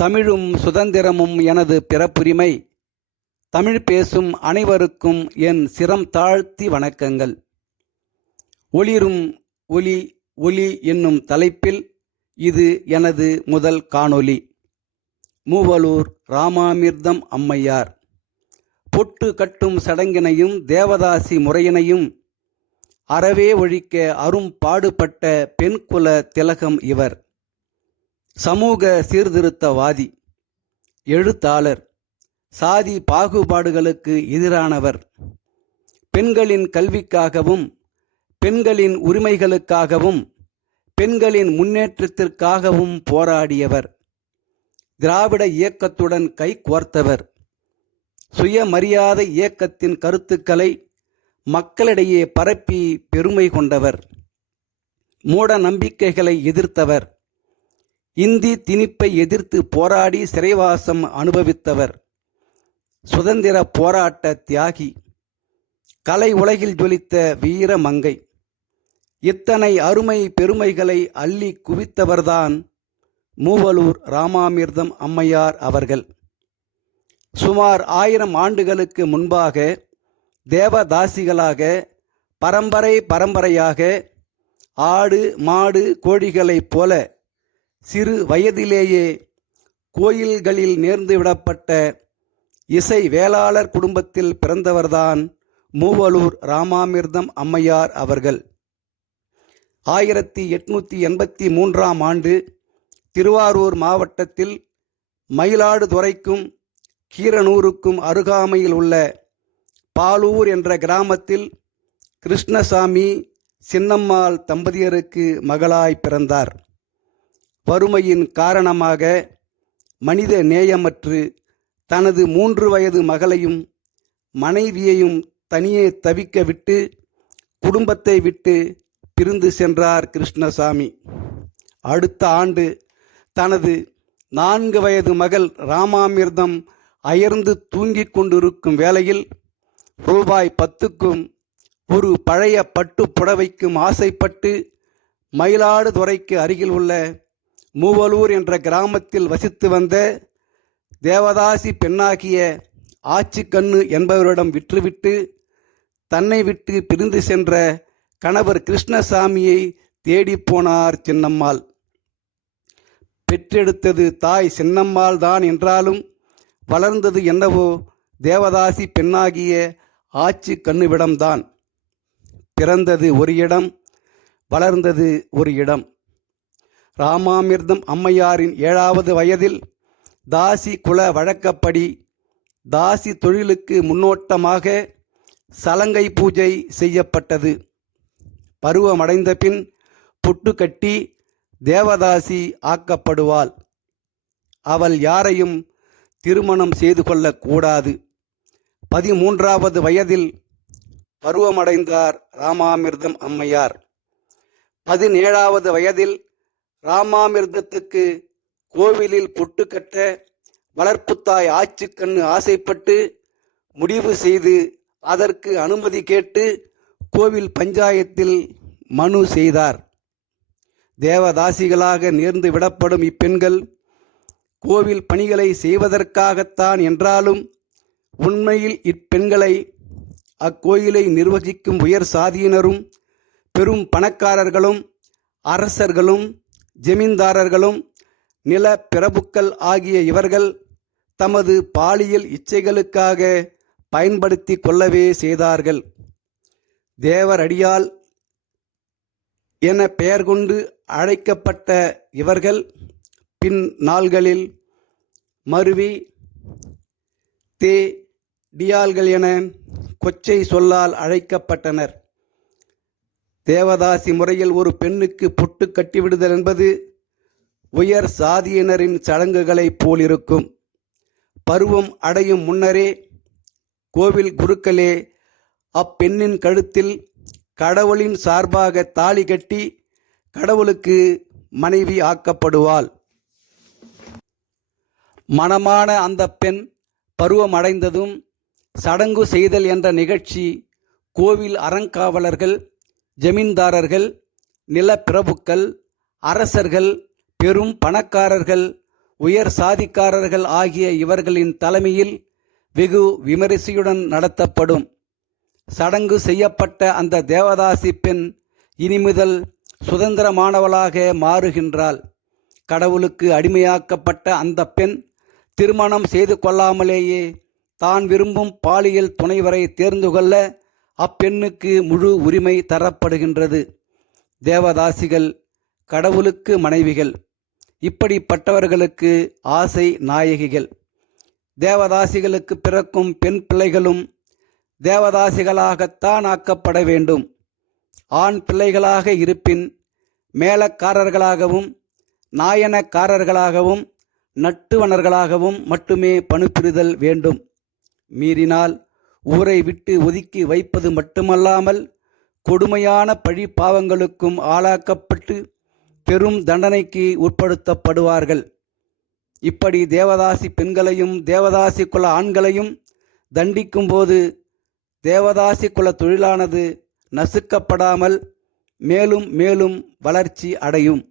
தமிழும் சுதந்திரமும் எனது பிறப்புரிமை. தமிழ் பேசும் அனைவருக்கும் என் சிரம் தாழ்த்தி வணக்கங்கள். ஒளிரும் ஒலி ஒலி என்னும் தலைப்பில் இது எனது முதல் காணொளி. மூவலூர் ராமாமிர்தம் அம்மையார். பொட்டு கட்டும் சடங்கினையும் தேவதாசி முறையினையும் அறவே ஒழிக்க அரும் பாடுபட்ட பெண்குல திலகம் இவர். சமூக சீர்திருத்தவாதி எழுத்தாளர் சாதி பாகுபாடுகளுக்கு எதிரானவர் பெண்களின் கல்விக்காகவும் பெண்களின் உரிமைகளுக்காகவும் பெண்களின் முன்னேற்றத்திற்காகவும் போராடியவர் திராவிட இயக்கத்துடன் கைகோர்த்தவர் சுயமரியாதை இயக்கத்தின் கருத்துக்களை மக்களிடையே பரப்பி பெருமை கொண்டவர். மூட நம்பிக்கைகளை எதிர்த்தவர். இந்தி திணிப்பை எதிர்த்து போராடி சிறைவாசம் அனுபவித்தவர். சுதந்திர போராட்ட தியாகி. கலை உலகில் ஜொலித்த வீர மங்கை. இத்தனை அருமை பெருமைகளை அள்ளி குவித்தவர்தான் மூவலூர் ராமாமிர்தம் அம்மையார் அவர்கள். சுமார் ஆயிரம் ஆண்டுகளுக்கு முன்பாக தேவதாசிகளாக பரம்பரை பரம்பரையாக ஆடு மாடு கோழிகளைப் போல சிறு வயதிலேயே கோயில்களில் நேர்ந்து விடப்பட்ட இசை வேளாளர் குடும்பத்தில் பிறந்தவர்தான் மூவலூர் ராமாமிர்தம் அம்மையார் அவர்கள். ஆயிரத்தி எட்நூத்தி எண்பத்தி மூன்றாம் ஆண்டு திருவாரூர் மாவட்டத்தில் மயிலாடுதுறைக்கும் கீரனூருக்கும் அருகாமையில் உள்ள பாலூர் என்ற கிராமத்தில் கிருஷ்ணசாமி சின்னம்மாள் தம்பதியருக்கு மகளாய் பிறந்தார். வறுமையின் காரணமாக மனித நேயமற்று தனது மூன்று வயது மகளையும் மனைவியையும் தனியே தவிக்க விட்டு குடும்பத்தை விட்டு பிரிந்து சென்றார் கிருஷ்ணசாமி. அடுத்த ஆண்டு தனது நான்கு வயது மகள் ராமாமிர்தம் அயர்ந்து தூங்கிக் கொண்டிருக்கும் வேளையில் ரூபாய் பத்துக்கும் ஒரு பழைய பட்டு புடவைக்கும் ஆசைப்பட்டு மயிலாடுதுறைக்கு அருகில் உள்ள மூவலூர் என்ற கிராமத்தில் வசித்து வந்த தேவதாசி பெண்ணாகிய ஆச்சிக்கண்ணு என்பவரிடம் விற்றுவிட்டு தன்னை விட்டு பிரிந்து சென்ற கணவர் கிருஷ்ணசாமியை தேடிப் போனார் சின்னம்மாள். பெற்றெடுத்தது தாய் சின்னம்மாள் தான் என்றாலும் வளர்ந்தது என்னவோ தேவதாசி பெண்ணாகிய ஆட்சி கண்ணுவிடம்தான் பிறந்தது ஒரு இடம் வளர்ந்தது ஒரு இடம். ராமாமிர்தம் அம்மையாரின் ஏழாவது வயதில் தாசி குல வழக்கப்படி தாசி தொழிலுக்கு முன்னோட்டமாக சலங்கை பூஜை செய்யப்பட்டது. பருவமடைந்த பின் புட்டு கட்டி தேவதாசி ஆக்கப்படுவாள். அவள் யாரையும் திருமணம் செய்து கொள்ளக்கூடாது. பதிமூன்றாவது வயதில் பருவமடைந்தார் ராமாமிர்தம் அம்மையார். பதினேழாவது வயதில் ராமாமிர்தத்துக்கு கோவிலில் பொட்டு கட்ட வளர்ப்புத்தாய் ஆச்சுக்கண்ணு ஆசைப்பட்டு முடிவு செய்து அதற்கு அனுமதி கேட்டு கோவில் பஞ்சாயத்தில் மனு செய்தார். தேவதாசிகளாக நேர்ந்து விடப்படும் இப்பெண்கள் கோவில் பணிகளை செய்வதற்காகத்தான் என்றாலும் உண்மையில் இப்பெண்களை அக்கோயிலை நிர்வகிக்கும் உயர் சாதியினரும் பெரும் பணக்காரர்களும் அரசர்களும் ஜமீன்தாரர்களும் நில பிரபுக்கள் ஆகிய இவர்கள் தமது பாலியல் இச்சைகளுக்காக பயன்படுத்தி கொள்ளவே செய்தார்கள். தேவரடியால் என பெயர் கொண்டு அழைக்கப்பட்ட இவர்கள் பின் நாள்களில் மருவி தே டியால்கள் என கொச்சை சொல்லால் அழைக்கப்பட்டனர். தேவதாசி முறையில் ஒரு பெண்ணுக்கு பொட்டு கட்டிவிடுதல் என்பது உயர் சாதியினரின் சடங்குகளைப் போலிருக்கும். பருவம் அடையும் முன்னரே கோவில் குருக்களே அப்பெண்ணின் கழுத்தில் கடவுளின் சார்பாக தாலி கட்டி கடவுளுக்கு மனைவி ஆக்கப்படுவாள். மணமான அந்த பெண் பருவமடைந்ததும் சடங்கு செய்தல் என்ற நிகழ்ச்சி கோவில் அறங்காவலர்கள் ஜமீன்தாரர்கள் நிலப்பிரபுக்கள் அரசர்கள் பெரும் பணக்காரர்கள் உயர் சாதிக்காரர்கள் ஆகிய இவர்களின் தலைமையில் வெகு விமரிசையுடன் நடத்தப்படும். சடங்கு செய்யப்பட்ட அந்த தேவதாசி பெண் இனிமுதல் சுதந்திரமானவளாக மாறுகின்றாள். கடவுளுக்கு அடிமையாக்கப்பட்ட அந்த பெண் திருமணம் செய்து கொள்ளாமலேயே தான் விரும்பும் பாலியல் துணைவரை தேர்ந்து கொள்ள அப்பெண்ணுக்கு முழு உரிமை தரப்படுகின்றது. தேவதாசிகள் கடவுளுக்கு மனைவிகள் இப்படிப்பட்டவர்களுக்கு ஆசை நாயகிகள். தேவதாசிகளுக்கு பிறக்கும் பெண் பிள்ளைகளும் தேவதாசிகளாகத்தான் ஆக்கப்பட வேண்டும். ஆண் பிள்ளைகளாக இருப்பின் மேளக்காரர்களாகவும் நாயனக்காரர்களாகவும் நட்டுவனர்களாகவும் மட்டுமே பணிபுரிதல் வேண்டும். மீறினால் ஊரை விட்டு ஒதுக்கி வைப்பது மட்டுமல்லாமல் கொடுமையான பழி பாவங்களுக்கும் ஆளாக்கப்பட்டு பெரும் தண்டனைக்கு உட்படுத்தப்படுவார்கள். இப்படி தேவதாசி பெண்களையும் தேவதாசி குல ஆண்களையும் தண்டிக்கும்போது தேவதாசி குல தொழிலானது நசுக்கப்படாமல் மேலும் மேலும் வளர்ச்சி அடையும்.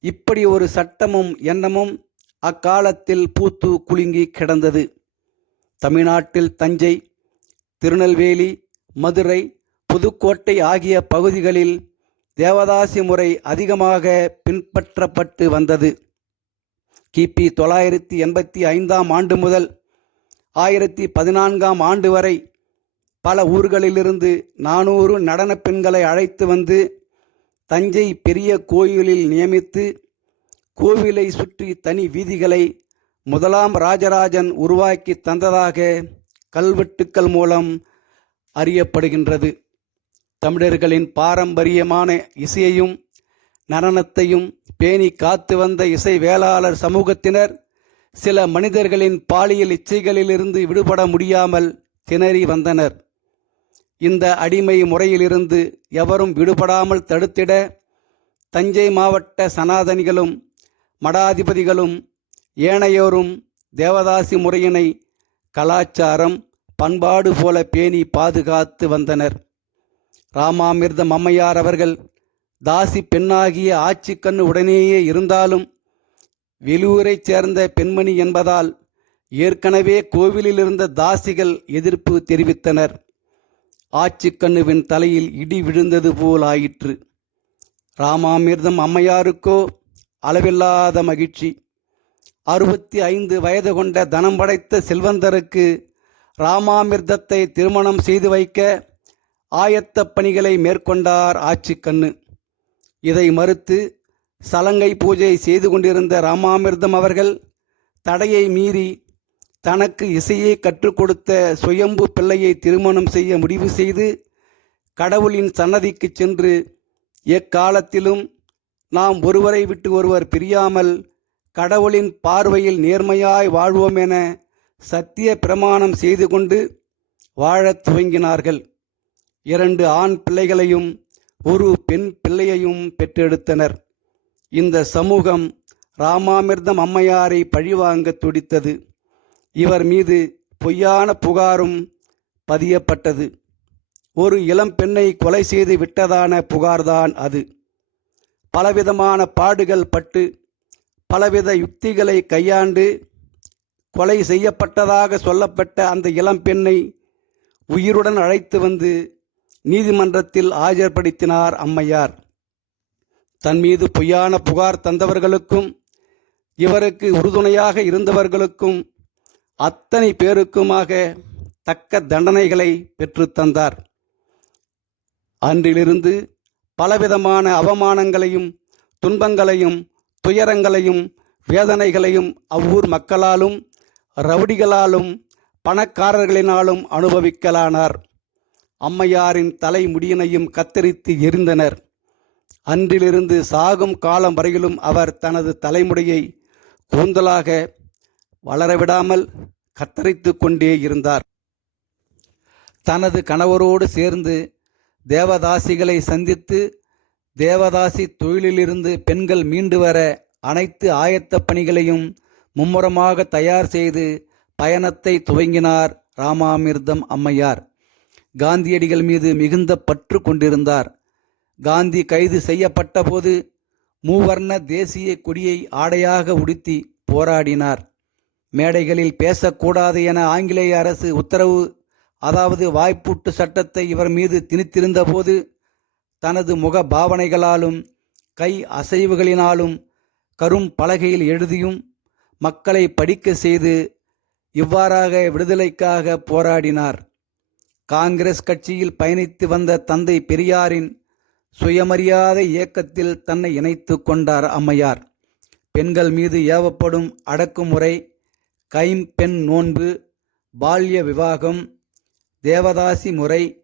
இப்படி ஒரு சட்டமும் எண்ணமும் அக்காலத்தில் பூத்து குலுங்கி கிடந்தது. தமிழ்நாட்டில் தஞ்சை திருநெல்வேலி மதுரை புதுக்கோட்டை ஆகிய பகுதிகளில் தேவதாசி முறை அதிகமாக பின்பற்றப்பட்டு வந்தது. கிபி தொள்ளாயிரத்தி எண்பத்தி ஐந்தாம் ஆண்டு முதல் ஆயிரத்தி பதினான்காம் ஆண்டு வரை பல ஊர்களிலிருந்து நானூறு நடன பெண்களை அழைத்து வந்து தஞ்சை பெரிய கோயிலில் நியமித்து கோவிலை சுற்றி தனி வீதிகளை முதலாம் ராஜராஜன் உருவாக்கி தந்ததாக கல்வெட்டுக்கள் மூலம் அறியப்படுகின்றது. தமிழர்களின் பாரம்பரியமான இசையையும் நடனத்தையும் பேணி காத்து வந்த இசை வேளாளர் சமூகத்தினர் சில மனிதர்களின் பாலியல் இச்சைகளிலிருந்து விடுபட முடியாமல் திணறி வந்தனர். இந்த அடிமை முறையிலிருந்து எவரும் விடுபடாமல் தடுத்திட தஞ்சை மாவட்ட சனாதனிகளும் மடாதிபதிகளும் ஏனையோரும் தேவதாசி முறையினை கலாச்சாரம் பண்பாடு போல பேணி பாதுகாத்து வந்தனர். ராமாமிர்தம் அம்மையார் அவர்கள் தாசி பெண்ணாகிய ஆட்சி கண்ணு உடனேயே இருந்தாலும் வெளியூரைச் சேர்ந்த பெண்மணி என்பதால் ஏற்கனவே கோவிலில் இருந்த தாசிகள் எதிர்ப்பு தெரிவித்தனர். ஆட்சிக்கண்ணுவின் தலையில் இடி விழுந்தது போல் ஆயிற்று. ராமாமிர்தம் அம்மையாருக்கோ அளவில்லாத மகிழ்ச்சி. அறுபத்தி ஐந்து வயது கொண்ட தனம் படைத்த செல்வந்தருக்கு ராமாமிர்தத்தை திருமணம் செய்து வைக்க ஆயத்தப் பணிகளை மேற்கொண்டார் ஆட்சிக்கண்ணு இதை மறுத்து சலங்கை பூஜை செய்து கொண்டிருந்த ராமாமிர்தம் அவர்கள் தடையை மீறி தனக்கு இசையை கற்றுக் கொடுத்த சுயம்பு பிள்ளையை திருமணம் செய்ய முடிவு செய்து கடவுளின் சன்னதிக்கு சென்று எக்காலத்திலும் நாம் ஒருவரை விட்டு ஒருவர் பிரியாமல் கடவுளின் பார்வையில் நேர்மையாய் வாழ்வோம் என சத்திய பிரமாணம் செய்து கொண்டு வாழத் துவங்கினார்கள். இரண்டு ஆண் பிள்ளைகளையும் ஒரு பெண் பிள்ளையையும் பெற்றெடுத்தனர். இந்த சமூகம் ராமாமிர்தம் அம்மையாரை பழிவாங்க துடித்தது. இவர் மீது பொய்யான புகாரும் பதியப்பட்டது. ஒரு இளம் பெண்ணை கொலை செய்து விட்டதான புகார்தான் அது. பலவிதமான பாடுகள் பட்டு பலவித யுக்திகளை கையாண்டு கொலை செய்யப்பட்டதாக சொல்லப்பட்ட அந்த இளம் பெண்ணை உயிருடன் அழைத்து வந்து நீதிமன்றத்தில் ஆஜர்படுத்தினார் அம்மையார். தன் மீது பொய்யான புகார் தந்தவர்களுக்கும் இவருக்கு உறுதுணையாக இருந்தவர்களுக்கும் அத்தனை பேருக்குமாக தக்க தண்டனைகளை பெற்றுத் தந்தார். அன்றிலிருந்து பலவிதமான அவமானங்களையும் துன்பங்களையும் துயரங்களையும் வேதனைகளையும் அவ்வூர் மக்களாலும் ரவுடிகளாலும் பணக்காரர்களினாலும் அனுபவிக்கலானார். அம்மையாரின் தலைமுடியினையும் கத்தரித்து எரிந்தனர். அன்றிலிருந்து சாகும் காலம் வரையிலும் அவர் தனது தலைமுடியை கூந்தலாக வளரவிடாமல் கத்தரித்து கொண்டே இருந்தார். தனது கணவரோடு சேர்ந்து தேவதாசிகளை சந்தித்து தேவதாசி தொழிலிலிருந்து பெண்கள் மீண்டு வர அனைத்து ஆயத்தப் பணிகளையும் மும்முரமாக தயார் செய்து பயணத்தை துவங்கினார் ராமாமிர்தம் அம்மையார். காந்தியடிகள் மீது மிகுந்த பற்று கொண்டிருந்தார். காந்தி கைது செய்யப்பட்டபோது மூவர்ண தேசிய கொடியை ஆடையாக உடுத்தி போராடினார். மேடைகளில் பேசக்கூடாது என ஆங்கிலேய அரசு உத்தரவு அதாவது வாய்ப்பூட்டு சட்டத்தை இவர் மீது திணித்திருந்தபோது தனது முக பாவனைகளாலும் கை அசைவுகளினாலும் கரும் பலகையில் எழுதியும் மக்களை படிக்க செய்து இவ்வாறாக விடுதலைக்காக போராடினார். காங்கிரஸ் கட்சியில் பயணித்து வந்த தந்தை பெரியாரின் சுயமரியாதை இயக்கத்தில் தன்னை இணைத்து கொண்டார் அம்மையார். பெண்கள் மீது ஏவப்படும் அடக்குமுறை கைம்பெண் நோன்பு பால்ய விவாகம் தேவதாசி முறை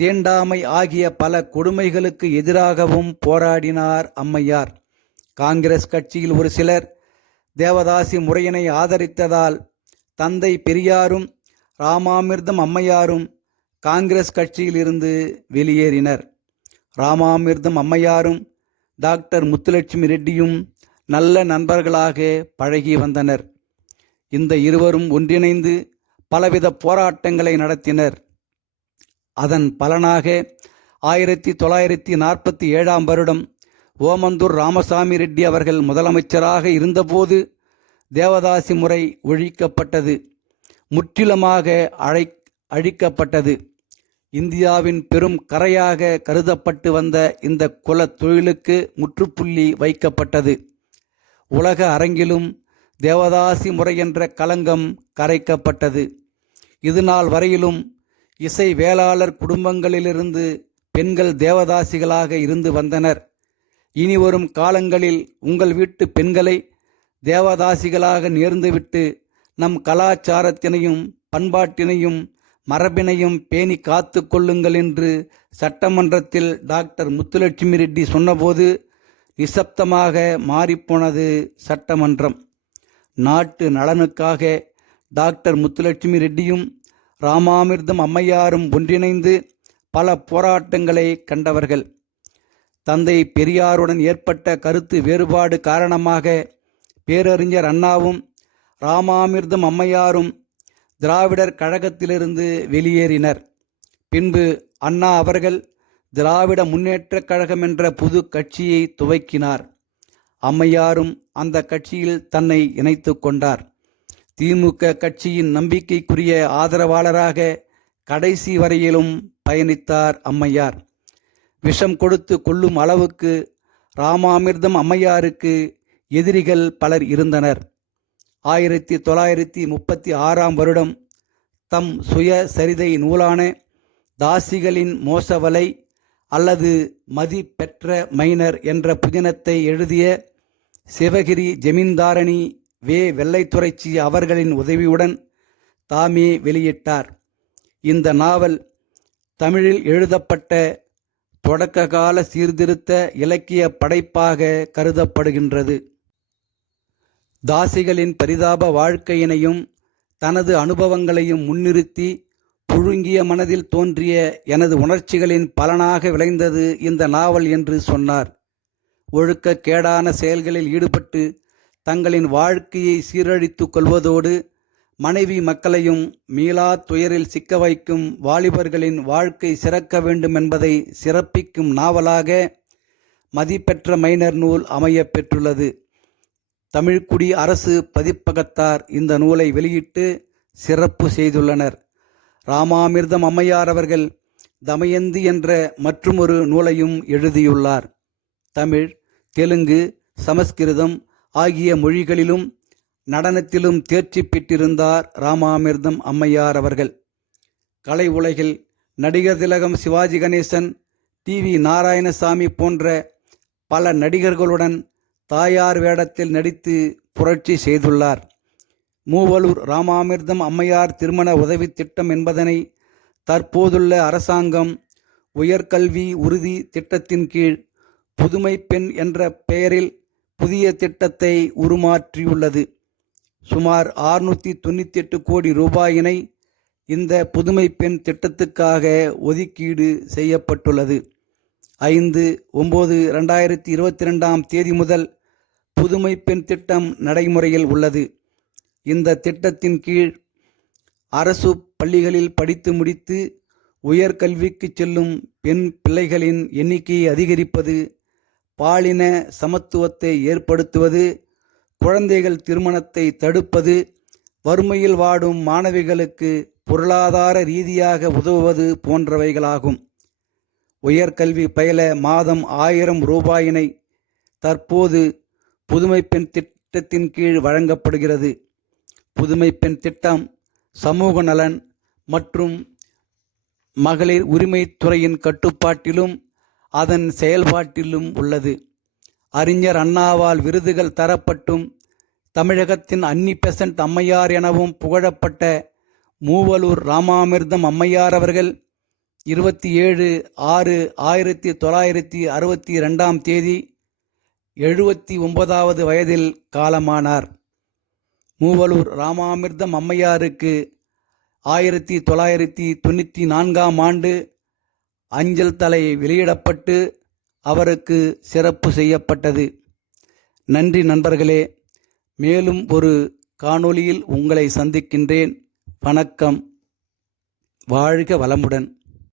தீண்டாமை ஆகிய பல கொடுமைகளுக்கு எதிராகவும் போராடினார் அம்மையார். காங்கிரஸ் கட்சியில் ஒரு சிலர் தேவதாசி முறையினை ஆதரித்ததால் தந்தை பெரியாரும் ராமாமிர்தம் அம்மையாரும் காங்கிரஸ் கட்சியிலிருந்து வெளியேறினர். ராமாமிர்தம் அம்மையாரும் டாக்டர் முத்துலட்சுமி ரெட்டியும் நல்ல நண்பர்களாக பழகி வந்தனர். இந்த இருவரும் ஒன்றிணைந்து பலவித போராட்டங்களை நடத்தினர். அதன் பலனாக ஆயிரத்தி தொள்ளாயிரத்தி நாற்பத்தி ஏழாம் வருடம் ஓமந்தூர் ராமசாமி ரெட்டி அவர்கள் முதலமைச்சராக இருந்தபோது தேவதாசி முறை ஒழிக்கப்பட்டது. முற்றிலுமாக அழை அழிக்கப்பட்டது. இந்தியாவின் பெரும் கரையாக கருதப்பட்டு வந்த இந்த குல தொழிலுக்கு முற்றுப்புள்ளி வைக்கப்பட்டது. உலக அரங்கிலும் தேவதாசி முறை என்ற களங்கம் கரைக்கப்பட்டது. இதுநாள் வரையிலும் இசை வேளாளர் குடும்பங்களிலிருந்து பெண்கள் தேவதாசிகளாக இருந்து வந்தனர். இனி வரும் காலங்களில் உங்கள் வீட்டு பெண்களை தேவதாசிகளாக நேர்ந்துவிட்டு நம் கலாச்சாரத்தினையும் பண்பாட்டினையும் மரபினையும் பேணி காத்து கொள்ளுங்கள் என்று சட்டமன்றத்தில் டாக்டர் முத்துலட்சுமி ரெட்டி சொன்னபோது நிசப்தமாக மாறிப்போனது சட்டமன்றம். நாட்டு நலனுக்காக டாக்டர் முத்துலட்சுமி ரெட்டியும் ராமாமிர்தம் அம்மையாரும் ஒன்றிணைந்து பல போராட்டங்களை கண்டவர்கள். தந்தை பெரியாருடன் ஏற்பட்ட கருத்து வேறுபாடு காரணமாக பேரறிஞர் அண்ணாவும் ராமாமிர்தம் அம்மையாரும் திராவிடர் கழகத்திலிருந்து வெளியேறினர். பின்பு அண்ணா அவர்கள் திராவிட முன்னேற்றக் கழகம் என்ற புது கட்சியை துவக்கினார். அம்மையாரும் அந்த கட்சியில் தன்னை இணைத்து கொண்டார். திமுக கட்சியின் நம்பிக்கைக்குரிய ஆதரவாளராக கடைசி வரையிலும் பயணித்தார் அம்மையார். விஷம் கொடுத்து கொள்ளும் அளவுக்கு ராமாமிர்தம் அம்மையாருக்கு எதிரிகள் பலர் இருந்தனர். ஆயிரத்தி தொள்ளாயிரத்தி முப்பத்தி ஆறாம் வருடம் தம் சுய சரிதை நூலான தாசிகளின் மோசவலை அல்லது மதி பெற்ற மைனர் என்ற புதினத்தை எழுதிய சிவகிரி ஜமீன்தாரணி வே வெள்ளைத்துறைச்சி அவர்களின் உதவியுடன் தாமே வெளியிட்டார். இந்த நாவல் தமிழில் எழுதப்பட்ட தொடக்ககால சீர்திருத்த இலக்கிய படைப்பாக கருதப்படுகின்றது. தாசிகளின் பரிதாப வாழ்க்கையினையும் தனது அனுபவங்களையும் முன்னிறுத்தி புழுங்கிய மனதில் தோன்றிய எனது உணர்ச்சிகளின் பலனாக விளைந்தது இந்த நாவல் என்று சொன்னார். ஒழுக்கக்கேடான செயல்களில் ஈடுபட்டு தங்களின் வாழ்க்கையை சீரழித்துக் கொள்வதோடு மனைவி மக்களையும் மீளா துயரில் சிக்க வைக்கும் வாலிபர்களின் வாழ்க்கை சிறக்க வேண்டும் என்பதை சிறப்பிக்கும் நாவலாக மதிப்பெற்ற மைனர் நூல் அமையப் பெற்றுள்ளது. தமிழ்க்குடி அரசு பதிப்பகத்தார் இந்த நூலை வெளியிட்டு சிறப்பு செய்துள்ளனர். ராமாமிர்தம் அம்மையார் அவர்கள் தமயந்தி என்ற மற்றுமொரு நூலையும் எழுதியுள்ளார். தமிழ் தெலுங்கு சமஸ்கிருதம் ஆகிய மொழிகளிலும் நடனத்திலும் தேர்ச்சி பெற்றிருந்தார் ராமாமிர்தம் அம்மையார் அவர்கள். கலை உலகில் நடிகர் திலகம் சிவாஜி கணேசன் டி வி நாராயணசாமி போன்ற பல நடிகர்களுடன் தாயார் வேடத்தில் நடித்து புரட்சி செய்துள்ளார். மூவலூர் ராமாமிர்தம் அம்மையார் திருமண உதவி திட்டம் என்பதனை தற்போதுள்ள அரசாங்கம் உயர்கல்வி உறுதி திட்டத்தின் கீழ் புதுமை பெண் என்ற பெயரில் புதிய திட்டத்தை உருமாற்றியுள்ளது. சுமார் ஆறுநூற்றி தொண்ணூற்றி எட்டு கோடி ரூபாயினை இந்த புதுமை பெண் திட்டத்துக்காக ஒதுக்கீடு செய்யப்பட்டுள்ளது. ஐந்து ஒம்பது ரெண்டாயிரத்தி இருபத்தி ரெண்டாம் தேதி முதல் புதுமை பெண் திட்டம் நடைமுறையில் உள்ளது. இந்த திட்டத்தின் கீழ் அரசு பள்ளிகளில் படித்து முடித்து உயர்கல்விக்கு செல்லும் பெண் பிள்ளைகளின் எண்ணிக்கையை அதிகரிப்பது பாலின சமத்துவத்தை ஏற்படுத்துவது குழந்தைகள் திருமணத்தை தடுப்பது வறுமையில் வாடும் மாணவிகளுக்கு பொருளாதார ரீதியாக உதவுவது போன்றவைகளாகும். உயர்கல்வி பயில மாதம் ஆயிரம் ரூபாயினை தற்போது புதுமை பெண் திட்டத்தின் கீழ் வழங்கப்படுகிறது. புதுமை பெண் திட்டம் சமூக நலன் மற்றும் மகளிர் உரிமைத்துறையின் கட்டுப்பாட்டிலும் அதன் செயல்பாட்டிலும் உள்ளது. அறிஞர் அண்ணாவால் விருதுகள் தரப்பட்டும் தமிழகத்தின் அன்னி பெசன்ட் அம்மையார் எனவும் புகழப்பட்ட மூவலூர் ராமாமிர்தம் அம்மையார் அவர்கள் இருபத்தி ஏழு ஆறு ஆயிரத்தி தொள்ளாயிரத்தி அறுபத்தி ரெண்டாம் தேதி எழுபத்தி ஒன்பதாவது வயதில் காலமானார். மூவலூர் ராமாமிர்தம் அம்மையாருக்கு ஆயிரத்தி தொள்ளாயிரத்தி தொண்ணூற்றி நான்காம் ஆண்டு அஞ்சல் தலை வெளியிடப்பட்டு அவருக்கு சிறப்பு செய்யப்பட்டது. நன்றி நண்பர்களே. மேலும் ஒரு காணொளியில் உங்களை சந்திக்கின்றேன். வணக்கம். வாழ்க வளமுடன்.